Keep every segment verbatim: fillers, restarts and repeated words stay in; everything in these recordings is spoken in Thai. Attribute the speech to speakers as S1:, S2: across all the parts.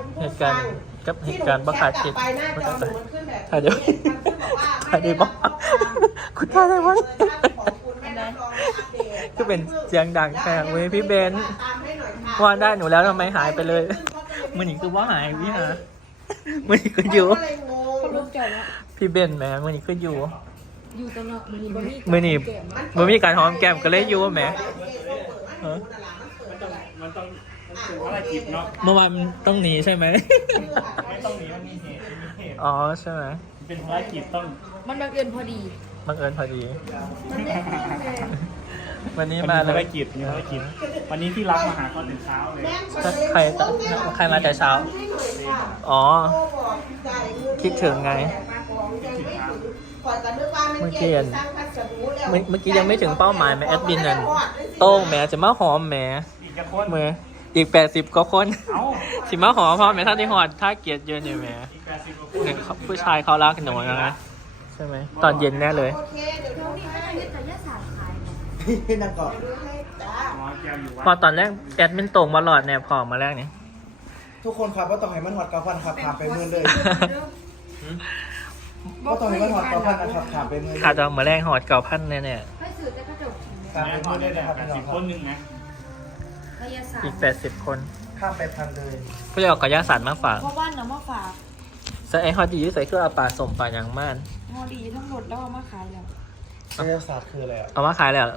S1: เหตุการณ์กับเหตุการณ์บ้าขาดจิตไม่ต้องไปถ่ายเดี๋ยวถ่ายดีบ้าคุณถ่ายได้ไหมก็เป็นเสียงดังแค่เว้ยพี่เบนว่าได้หนูแล้วทำไมหายไปเลยมือหนีคือว่าหายวิหามือหนีคืออยู่พี่เบนแม่มือหนีคืออยู่
S2: อยู่ตลอดมือนี้
S1: มือหนีมือมีการหอมแก้มก็เลยอยู่แม่
S3: มันต้องมันต้องมันเป็นภารกิจเนาะ
S1: เมื่อวานต้องหนีใช่ไหม
S3: ไม่ต้องหนีมันมีเหตุมีเหตุ
S1: อ๋อใช่ไหม
S3: เป็นภารกิจต้อง
S2: มันบังเอิญพอดี
S1: บังเอิญพอดีวันนี้มา
S3: ภารกิจมีภารกิจวันนี้ที่รักมาหาเขาแต่เช้าเลย
S1: ใครใครมาแต่เช้าอ๋อคิดถึงไงเมื่อกี้เมื่อกี้ยังไม่ถึงเป้าหมายแม่แอดมินนั่นโต้งแม่จะมาหอมแม่เมื่ออีกแปดสิบก็คนสิมาหอมพ่อแม่ท่านที่หอดถ้าเกียรติเยอะเนี่ยแม่เนี่ยผู้ชายเขารักหนูนะใช่ไหมตอนเย็นแน่เลย
S4: นั่งก่อน
S1: พอตอนแรกแอดมินตรงมาหลอดเนี่ยพอมาแรกเนี่ย
S4: ทุกคนครับว่าต้องให้มันหอดเก้าพันครับถามไปเมื่อเลยว่าต้องให้มันหอดเก้าพันนะครับถามไปเมื่อ
S1: ขาดมาแรกหอดเก่าพันเนี่ยเนี่ย
S4: ถามไปเมื่อเลยนะครับ
S3: สิบคนหนึ่งนะ
S1: อีกแปดสิบคน
S4: ข้ามไปพันเลย
S1: ผู้ใหญ่ออกกระยาสันมาฝาก
S2: เพราะว่าน้ำมาฝาก
S1: ใส่ไอ้ฮอดีใส่เครื่องอาปาสมปลาอย่างมาก
S2: ฮอดีทั้งหมดแล้วเอามาขายแล้ว
S4: กระยาศาสตร์คืออะไรอ่ะ
S1: เอามาขายแล้ว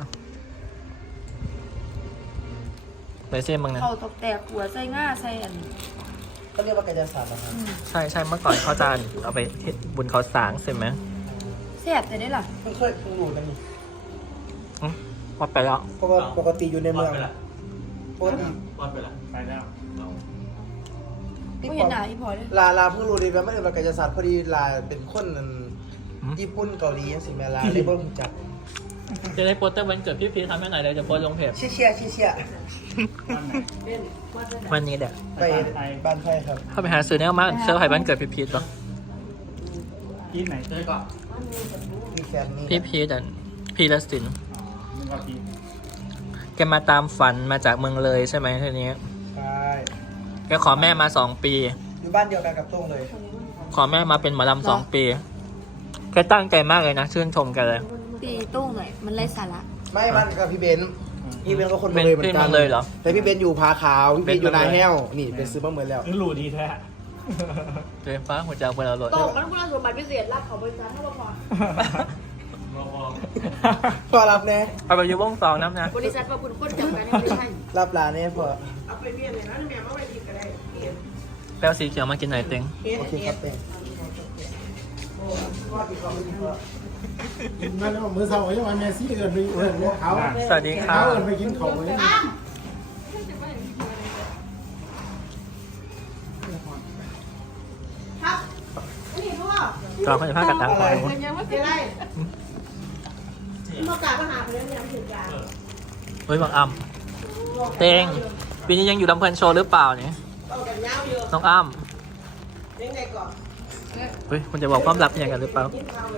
S1: ไปเส้นบางนั้น
S2: เขาตกแตกหัวใส่ง่าใส่อัน
S4: ก็เรียกว่ากระยาศาสตร์นะครับ
S1: ใช่ใช่เมื่อก่อนเขาจะเอาไปบุญเขาสางใช่ไหม
S2: แซ่บจะได้หรอ
S4: เพิ่งเคยเพิ่งรู้นั่นนี่
S1: วัดไปแล้ว
S4: เพราะว่าปกติอยู่ในเมืองปกติ
S3: วัดไปแล้วไปแล้ว
S2: ไม่เห็นหนาอีพอเลย
S4: ลาลาเพิ่งรู้ดีว่าไม่เป็นกระยาศาสตร์พอดีลาเป็นคนญี่ปุ่นเกาหลีสิแม่ลาเลยบ่รู้จัก
S1: จะได้โปสเตอร์วันเกิดพี่พีทำให้ไหนเลยจะโพสลงเพจ
S4: เชี่ยเชี่ยเชี่ย
S1: วันนี้เด็ก
S4: ไปบ้านไทยครับ
S1: เข้าไปหาซื้อเนี่ยมาเซอร์ไพรส์วันเกิดพี่พีทหรอ
S3: ที่ไหนเจอก่อน
S1: พี่พีทอ่ะพีรศิลป์แกมาตามฝันมาจากเมืองเลยใช่ไหมทีนี้
S4: ใช่
S1: แกขอแม่มาสองปี
S4: อยู่บ้านเดียวกันกับตุ้งเลย
S1: ขอแม่มาเป็นหมอลำสองปีแกตั้งใจมากเลยนะชื่นชมกันเลย
S2: ตีตุ้งหน่อยมันไร้สาระ
S4: ไม่มันกับพี่เบนพี่เบนก็คนเลยเหมือนกัน
S1: เลยเหรอ
S4: แต่พี่เบนอยู่ผาขาวพี่เบนอยู่นาแห้วนี่เป็นซื้อมาเหมือนแล้ว
S3: รู้ดีแท้
S1: เจ๊ฟ้าหัวใจเวลาหลด
S2: ตกกันคุณสมบัติพิเศษรับเขาบริษัทเท่าพอ
S4: พอรับแน่
S1: เอาไปอยู่วงสองน้ำนะ
S2: บริษัทว่าคุณคนจับกันไม่ใช่
S4: รับลาเนี่ยพอ
S2: เอาไปเรียนเลยนะแม่มาไปดีก็ได้
S1: แปลสีเขียวมากินไหนเต็ง
S4: โอเคครับเต็ง
S5: นั่นเอามือเสาไว้ยังไงแม่ซีเอิญไปเอิญเขา
S1: สวัสดีครับ
S5: เอิญไปกินของเลย
S2: ครับนี่พ่อ
S1: เราเขาจะพากันตังไป
S2: ยังไม่เป็นไรมากราบมาหาเพื่อนยังถึงยา
S1: เฮ้ยบางอ้ำเต็งปีนี้ยังอยู่ลำเพลินโชว์หรือเปล่าเนี่ยน้องอ้ำเฮ้ยคุณจะบอกความลับอย่างกันหรือเปล่า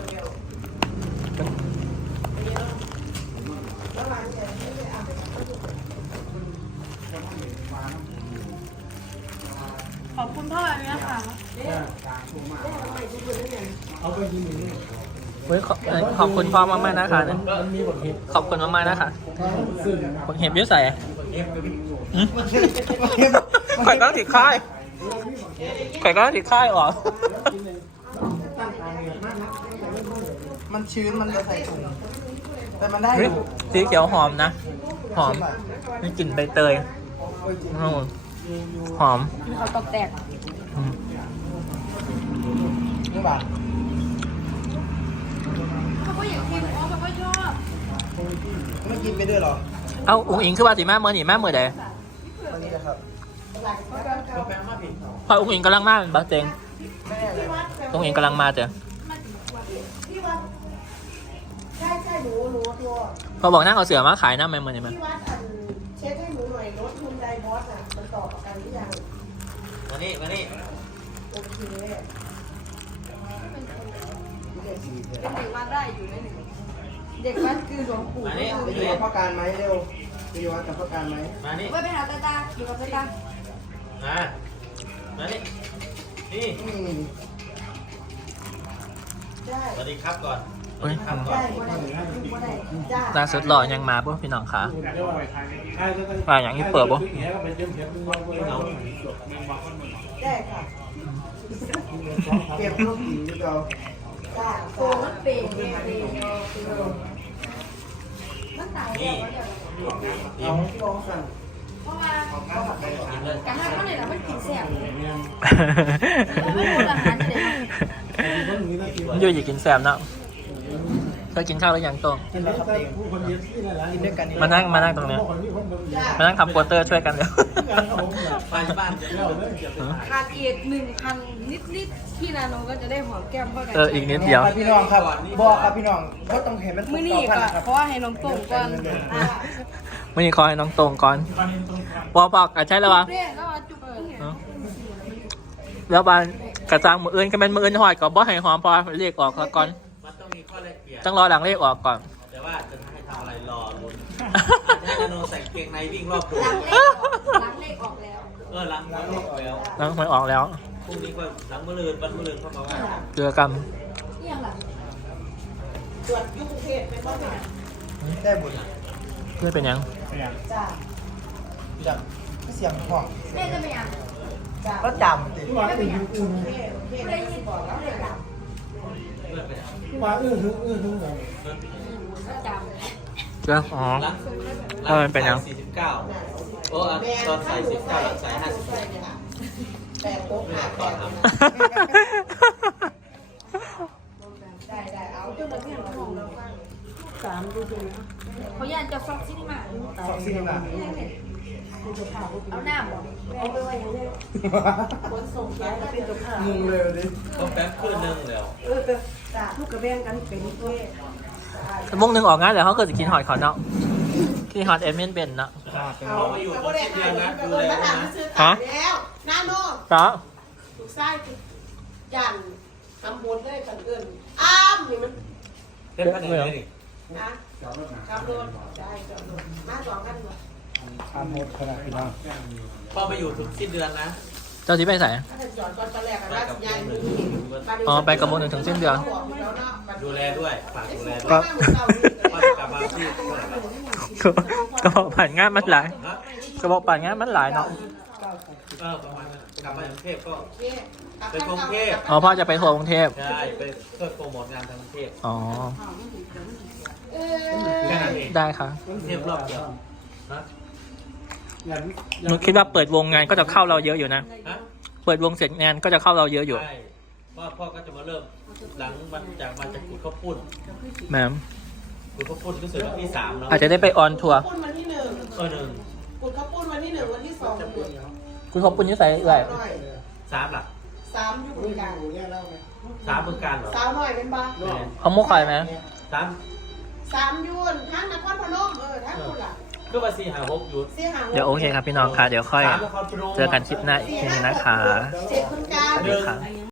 S2: ขอบคุณพ่ออันนี้ค่ะ
S5: เอาไปกินหนึ่ง
S1: เฮ้ยขอบคุณพ่อมากมากนะคะขอบคุณมากมากนะคะผมเห็บยุ่ใส่ข่อยก้างติดค่ายข่อยก้างติดค่ายหรอ
S4: มันชื้นมันจะใส่ถุงแต่มันได้
S1: สีเขียวหอมนะหอมมีกลิ่นใบเตยหอม
S2: เขาตกแตก
S4: นี่บ้า
S2: เขาก็อยากกินอ๋อเขาก็ชอบ
S4: ไม่กินไปด้วยหรอ
S1: เอ้าอุ้งอิงคือว่าตีแม่เมื่อนี่แม่เมื่อใด
S4: วันนี้นะครับ
S1: พออุ้งอิงกำลังมาเป็นบ้าเต็งอุ้งอิงกำลังมาเจ้ะ
S2: ใช่ใช่หนูหนูตัว
S1: พอบอกนั่งเอาเสือมาขายหน้าแม่เมื่อนี่มั้ย
S2: ที่วัดอันเช็คให้หนูหน่อยรถทุนไดบอสอ่ะมันต่อประกันหรือยัง
S1: มานี่มานี่
S2: โอเคเป็นเด็กวัดได้อยู่ในหนึ่งเด็กวัดคือหลวงปู่
S4: ไปอยู่กับพ่อการไหมเร็วไปอยู่กับพ่อการไหม
S1: มานี่
S2: ไปไปหาตาตาอยู่กับตาตา
S1: มามานี่
S3: นี่
S4: นี่นี่
S2: ได้
S3: สวัสดีครับก่อน
S1: เฮ้ย
S2: ได้บ่ได้บ่ได้จ้า
S1: ล่าสุดหล่อยังมาปุ๊พี่น้องคะ
S5: ใช่แล้วก็
S1: ว่าอย่างนี้เปิดปะ
S5: เนี้ยก็เป็นเรื่องเทียบเรื่องเรื่องเรา
S2: ได้ค่ะ
S4: เก็บลูกหญิงนี่เรา
S2: จ้าโตมันเป็นเป็นมันตายแล้วเดี๋ยว
S4: เอาที่น้องสั่ง
S2: เพราะว่าการทำเขาเนี่ยเราไม่กินแซ่บเลย
S5: เนี่ย
S2: เราไม่คนอาหารจะได้
S5: คนนี้น่ากิน
S1: อยู่อยากกินแซมเนาะเคยกินข้าวหรือยังโต้ง
S4: กินแล้วครับเอง
S5: ผู้คนเยอะที่นั่นแหละ
S4: กินด้วยกันนี่
S1: มานั่งมานั่งตรงเนี้ยมานั่งทำโปสเตอร์ช่วยกันเดี๋ยว
S3: บ้านบ้านจะเล่าเลย
S2: ขาดอีกหนึ่งพันนิดๆที่นาโนก็จะได้หอมแก้มเข้ากัน
S1: เอออีกนิดเดียว
S4: ครับพี่น้องครับบอกครับพี่น้องก็ต้องเห็นมัน
S2: มื้อนี้ก็เพราะว่าให้น้องต้มก่อนอ่า
S1: ไม่มีคอยน้องโตงก่อนปอบอกอ่ะใช่แล้ววะ
S2: เรียกแล้วว่าจุกเอิญ
S1: เอ้าแล้วบานกระจังมืออื่นก็เป็นมืออื่นหอยก็บ่ให้หอมพอเรียกออกแล้วก่อน
S3: มันต้องมีข้อแลกเปลี่ยน
S1: ต้องรอหลังเรียกออกก่อน
S3: แต่ว่าจะให้ทำอะไรรอลุ้นให้นาโนใส่เกงในวิ่งรอบตัว
S2: ล้างเลขออกแล้ว
S3: เออล้างล้างรอบแล้ว
S1: หลังหวยออกแล้ว
S3: พรุ่งนี้ก็หลังมะรืนวันมะรืนเข้ามาว่า
S1: เจอกัน
S2: นี่ยังล่ะ
S4: ตรวจยุ่งเทศเป็นบ้างได้บุญ
S1: เพื่อเป็นยัง
S2: จ้า
S4: จังเสียงห้อง
S2: แม่จะไปยังจ้า
S4: ก็จำติ
S5: ว่าอื่นอื่น
S2: ไม่ได้ยินบอกแล้วเลยจ้า
S3: เพื่อนไปไหน
S5: ว่าอื่นอื่นอื่นอื่น
S2: จ้า
S1: เจออ๋อ
S3: หลัง
S1: เออมันเป็นยัง
S3: สี่สิบเก้าโอ้ตอนใส่สิบเก้าหลังใส่ห้าสิบหก
S4: แต่โป๊ะหัก
S3: ก่อนท
S2: ได้ได้เอาจนมาเพียงห้องแล้วฟังสามดูดูเขาอยากจะฟังซินิมา
S4: สองสี่บาท
S2: เอาหน้าบอกเอาไปไว้ยังไงขนส่งย้ายก็เป็นตัวข้า
S4: มุงเลยดิ
S3: ำต้องแป๊บขึ้นนึงแล้ว
S2: เออจ้าลูกกระเบงกันเป็นตัว
S1: วงหนึ่งออกงานแล้วเขาเกิดจะกินหอยขอนเนาะกินหอยเอเมนเป็นเนาะ
S3: เขามาอยู่ตรงที่เดือนนะดูแลนะ
S1: ฮะ
S6: แล้วน้าโน่
S1: จ้า
S6: ถูกไส้ยันทำบุญได้กันเกินอ้ามนี่มัน
S3: เล่นพันเลยนี่
S6: นะขับรถได้ขับรถมาสองกันหมด
S5: ทำหมดขนาดพี่น้อง
S3: พอมาอยู่ถึงสิ้นเดือนนะ
S1: เจ้าที่ไปใส่
S6: ถ้าจะจอดก่อนตอนแรกกันว่าสัญญาณมือ
S1: อ๋อไปกับโมหนึ่งถึงสิ้นเดือน
S3: ดูแลด้วยฝากดูแลด้
S1: ก็
S3: วยว่าจะกลับมาที่เมื่อไหร่ล่ะ
S1: ก็บอกผ่านงานมันหลาย
S3: ฮะ
S1: ก็บอกผ่านงานมันหลายเนาะ
S3: เออประมาณนั้นกลับมาจากกรุงเทพก็
S1: อ๋อพ่อจะไปทัวร์กรุงเทพ
S3: ใช่ไปช่วยโปรโมทงานทางกรุงเทพ
S1: อ๋อ
S3: แค่นั้นเอง
S1: ได้ค่ะ
S3: กรุงเทพรอบเดียวนะ
S1: หนูคิดว่าเปิดวงงานก็จะเข้าเราเยอะอยู่นะ
S3: ฮะ
S1: เปิดวงเสร็จงานก็จะเข้าเราเยอะอยู่
S3: ใช่พ่อพ่อก็จะมาเริ่มหลังมันจากมาจากกุดข้าวปุ้น
S1: แหมม
S3: กุดข้าวปุ้นก็เสร็จวันที่สามเนาะ
S1: อาจจะได้ไปออนทัวร์
S6: ปุ้นวันที่หนึ่ง
S3: เออหนึ่ง
S6: กุดข้าวปุ้นวันที่หนึ่งวันที่สอง
S1: คุณขอบคุณที่ใส่อะไร
S3: สามหลัก
S6: สามอยู่บริการ
S3: สามเมืองการเหรอ
S6: สาวหน่อยเป็นบ้า
S3: แม่
S1: เขามุกคอยไหม
S3: สาม
S6: สามยูนทั้งนครพนมเออทั้งคุณล่ะ
S3: ก็มาสี่หาหกอยู่
S6: เสียหาง
S1: เดี๋ยวโอเคครับพี่น้องค่ะ เดี๋ยวค่อย
S3: สามนครพนม
S1: เจอกันคลิปหน้าอีกทีนึงนะคะ
S6: เจ็ดคนกลาง
S1: สวัสดีค่ะ